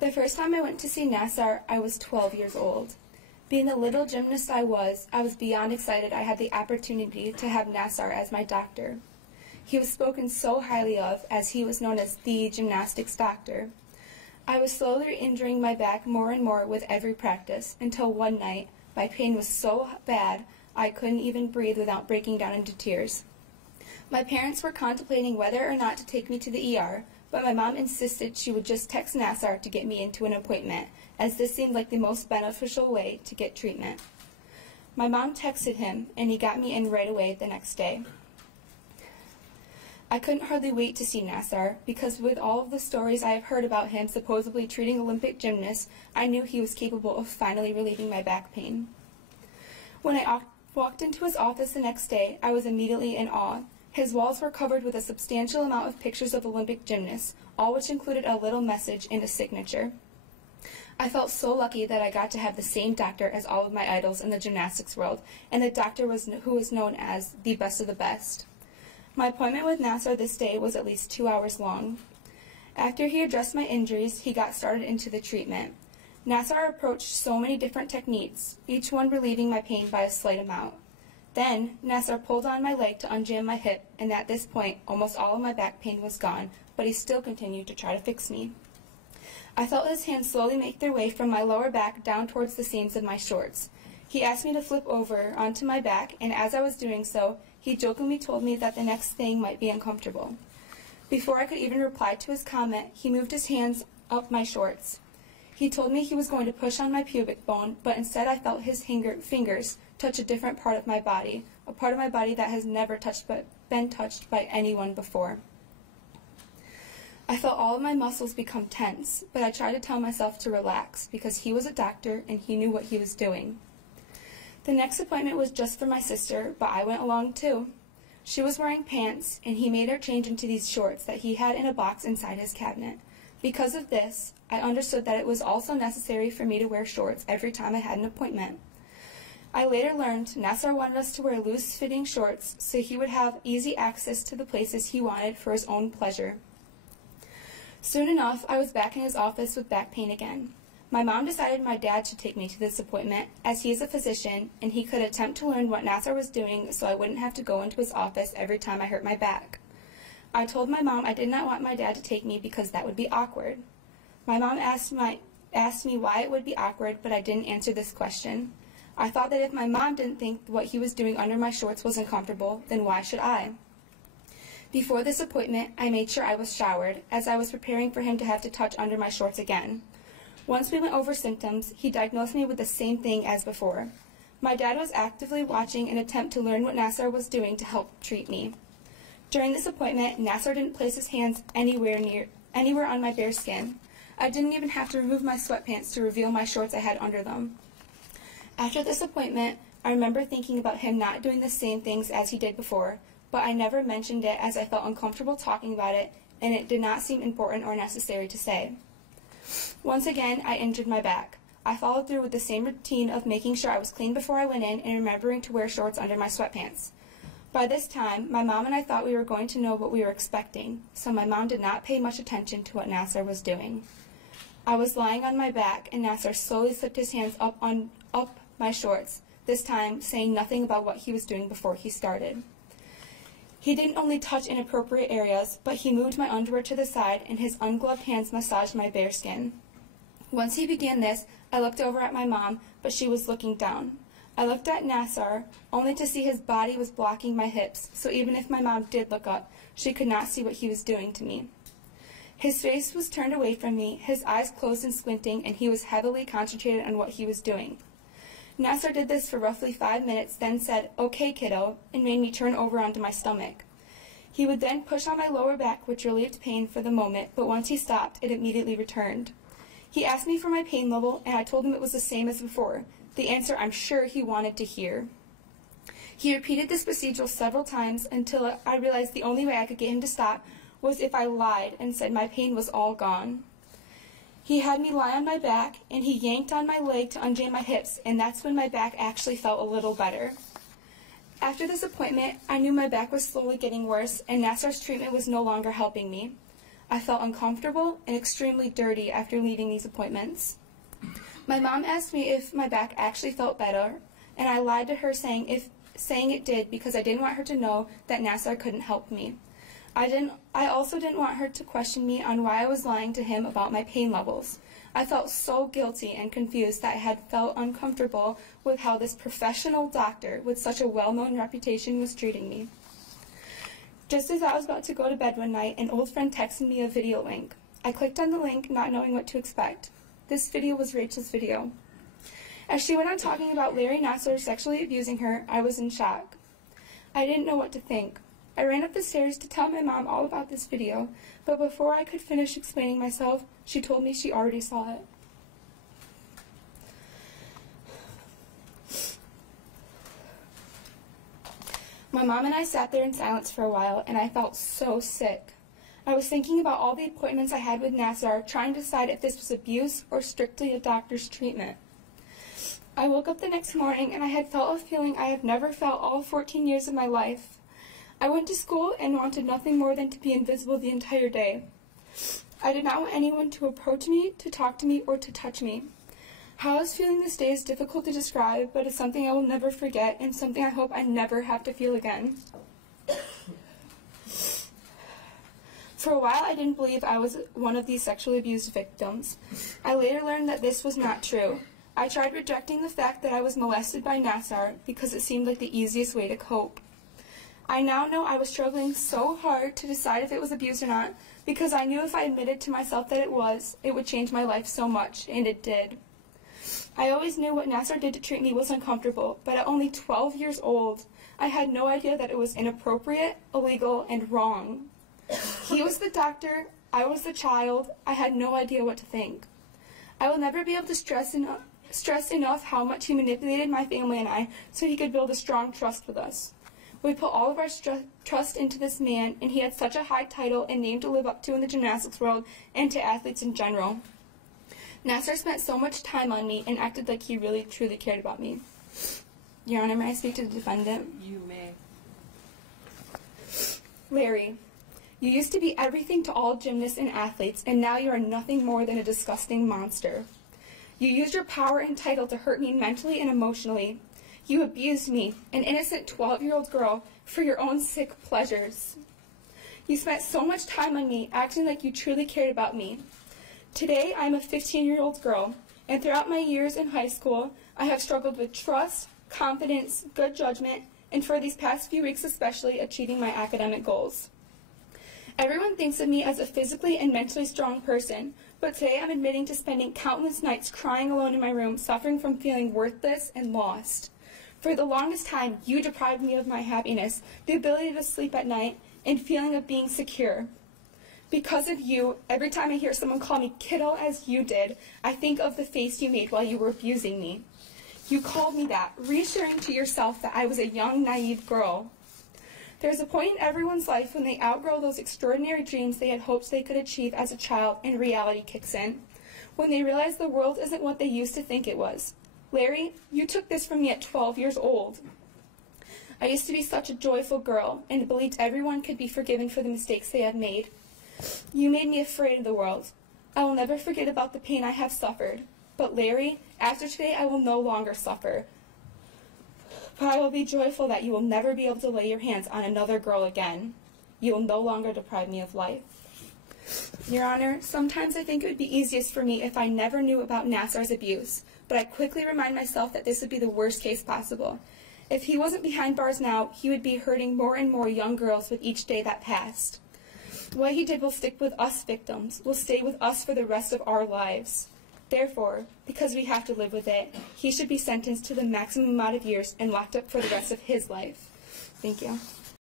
The first time I went to see Nassar, I was 12 years old. Being the little gymnast I was beyond excited I had the opportunity to have Nassar as my doctor. He was spoken so highly of, as he was known as the gymnastics doctor. I was slowly injuring my back more and more with every practice, until one night, my pain was so bad I couldn't even breathe without breaking down into tears. My parents were contemplating whether or not to take me to the ER, but my mom insisted she would just text Nassar to get me into an appointment, as this seemed like the most beneficial way to get treatment. My mom texted him, and he got me in right away the next day. I couldn't hardly wait to see Nassar, because with all of the stories I have heard about him supposedly treating Olympic gymnasts, I knew he was capable of finally relieving my back pain. When I walked into his office the next day, I was immediately in awe. His walls were covered with a substantial amount of pictures of Olympic gymnasts, all which included a little message and a signature. I felt so lucky that I got to have the same doctor as all of my idols in the gymnastics world, and the doctor who was known as the best of the best. My appointment with Nassar this day was at least 2 hours long. After he addressed my injuries, he got started into the treatment. Nassar approached so many different techniques, each one relieving my pain by a slight amount. Then, Nassar pulled on my leg to unjam my hip, and at this point, almost all of my back pain was gone, but he still continued to try to fix me. I felt his hands slowly make their way from my lower back down towards the seams of my shorts. He asked me to flip over onto my back, and as I was doing so, he jokingly told me that the next thing might be uncomfortable. Before I could even reply to his comment, he moved his hands up my shorts. He told me he was going to push on my pubic bone, but instead I felt his fingers touch a different part of my body, a part of my body that has never been touched by anyone before. I felt all of my muscles become tense, but I tried to tell myself to relax because he was a doctor and he knew what he was doing. The next appointment was just for my sister, but I went along too. She was wearing pants, and he made her change into these shorts that he had in a box inside his cabinet. Because of this, I understood that it was also necessary for me to wear shorts every time I had an appointment. I later learned Nassar wanted us to wear loose-fitting shorts so he would have easy access to the places he wanted for his own pleasure. Soon enough, I was back in his office with back pain again. My mom decided my dad should take me to this appointment, as he is a physician, and he could attempt to learn what Nassar was doing so I wouldn't have to go into his office every time I hurt my back. I told my mom I did not want my dad to take me because that would be awkward. My mom asked me why it would be awkward, but I didn't answer this question. I thought that if my mom didn't think what he was doing under my shorts was uncomfortable, then why should I? Before this appointment, I made sure I was showered, as I was preparing for him to have to touch under my shorts again. Once we went over symptoms, he diagnosed me with the same thing as before. My dad was actively watching an attempt to learn what Nassar was doing to help treat me. During this appointment, Nassar didn't place his hands anywhere on my bare skin. I didn't even have to remove my sweatpants to reveal my shorts I had under them. After this appointment, I remember thinking about him not doing the same things as he did before, but I never mentioned it as I felt uncomfortable talking about it, and it did not seem important or necessary to say. Once again, I injured my back. I followed through with the same routine of making sure I was clean before I went in and remembering to wear shorts under my sweatpants. By this time, my mom and I thought we were going to know what we were expecting, so my mom did not pay much attention to what Nassar was doing. I was lying on my back, and Nassar slowly slipped his hands up my shorts, this time saying nothing about what he was doing before he started. He didn't only touch inappropriate areas, but he moved my underwear to the side, and his ungloved hands massaged my bare skin. Once he began this, I looked over at my mom, but she was looking down. I looked at Nassar, only to see his body was blocking my hips, so even if my mom did look up, she could not see what he was doing to me. His face was turned away from me, his eyes closed and squinting, and he was heavily concentrated on what he was doing. Nassar did this for roughly 5 minutes, then said, "Okay, kiddo," and made me turn over onto my stomach. He would then push on my lower back, which relieved pain for the moment, but once he stopped, it immediately returned. He asked me for my pain level, and I told him it was the same as before, the answer I'm sure he wanted to hear. He repeated this procedure several times until I realized the only way I could get him to stop was if I lied and said my pain was all gone. He had me lie on my back, and he yanked on my leg to unjam my hips, and that's when my back actually felt a little better. After this appointment, I knew my back was slowly getting worse, and Nassar's treatment was no longer helping me. I felt uncomfortable and extremely dirty after leaving these appointments. My mom asked me if my back actually felt better, and I lied to her saying it did because I didn't want her to know that Nassar couldn't help me. I also didn't want her to question me on why I was lying to him about my pain levels. I felt so guilty and confused that I had felt uncomfortable with how this professional doctor with such a well-known reputation was treating me. Just as I was about to go to bed one night, an old friend texted me a video link. I clicked on the link, not knowing what to expect. This video was Rachel's video. As she went on talking about Larry Nassar sexually abusing her, I was in shock. I didn't know what to think. I ran up the stairs to tell my mom all about this video, but before I could finish explaining myself, she told me she already saw it. My mom and I sat there in silence for a while, and I felt so sick. I was thinking about all the appointments I had with Nassar, trying to decide if this was abuse or strictly a doctor's treatment. I woke up the next morning, and I had felt a feeling I have never felt all 14 years of my life. I went to school and wanted nothing more than to be invisible the entire day. I did not want anyone to approach me, to talk to me, or to touch me. How I was feeling this day is difficult to describe, but it's something I will never forget and something I hope I never have to feel again. For a while, I didn't believe I was one of these sexually abused victims. I later learned that this was not true. I tried rejecting the fact that I was molested by Nassar because it seemed like the easiest way to cope. I now know I was struggling so hard to decide if it was abuse or not, because I knew if I admitted to myself that it would change my life so much, and it did. I always knew what Nassar did to treat me was uncomfortable, but at only 12 years old, I had no idea that it was inappropriate, illegal, and wrong. He was the doctor, I was the child, I had no idea what to think. I will never be able to stress enough how much he manipulated my family and I so he could build a strong trust with us. We put all of our trust into this man, and he had such a high title and name to live up to in the gymnastics world and to athletes in general. Nassar spent so much time on me and acted like he really, truly cared about me. Your Honor, may I speak to the defendant? You may. Larry, you used to be everything to all gymnasts and athletes, and now you are nothing more than a disgusting monster. You used your power and title to hurt me mentally and emotionally. You abused me, an innocent 12-year-old girl, for your own sick pleasures. You spent so much time on me, acting like you truly cared about me. Today, I am a 15-year-old girl, and throughout my years in high school, I have struggled with trust, confidence, good judgment, and for these past few weeks especially, achieving my academic goals. Everyone thinks of me as a physically and mentally strong person, but today I'm admitting to spending countless nights crying alone in my room, suffering from feeling worthless and lost. For the longest time, you deprived me of my happiness, the ability to sleep at night, and feeling of being secure. Because of you, every time I hear someone call me kiddo as you did, I think of the face you made while you were abusing me. You called me that, reassuring to yourself that I was a young, naive girl. There's a point in everyone's life when they outgrow those extraordinary dreams they had hoped they could achieve as a child and reality kicks in, when they realize the world isn't what they used to think it was. Larry, you took this from me at 12 years old. I used to be such a joyful girl and believed everyone could be forgiven for the mistakes they had made. You made me afraid of the world. I will never forget about the pain I have suffered. But Larry, after today I will no longer suffer. But I will be joyful that you will never be able to lay your hands on another girl again. You will no longer deprive me of life. Your Honor, sometimes I think it would be easiest for me if I never knew about Nassar's abuse, but I quickly remind myself that this would be the worst case possible. If he wasn't behind bars now, he would be hurting more and more young girls with each day that passed. What he did will stick with us victims, will stay with us for the rest of our lives. Therefore, because we have to live with it, he should be sentenced to the maximum amount of years and locked up for the rest of his life. Thank you.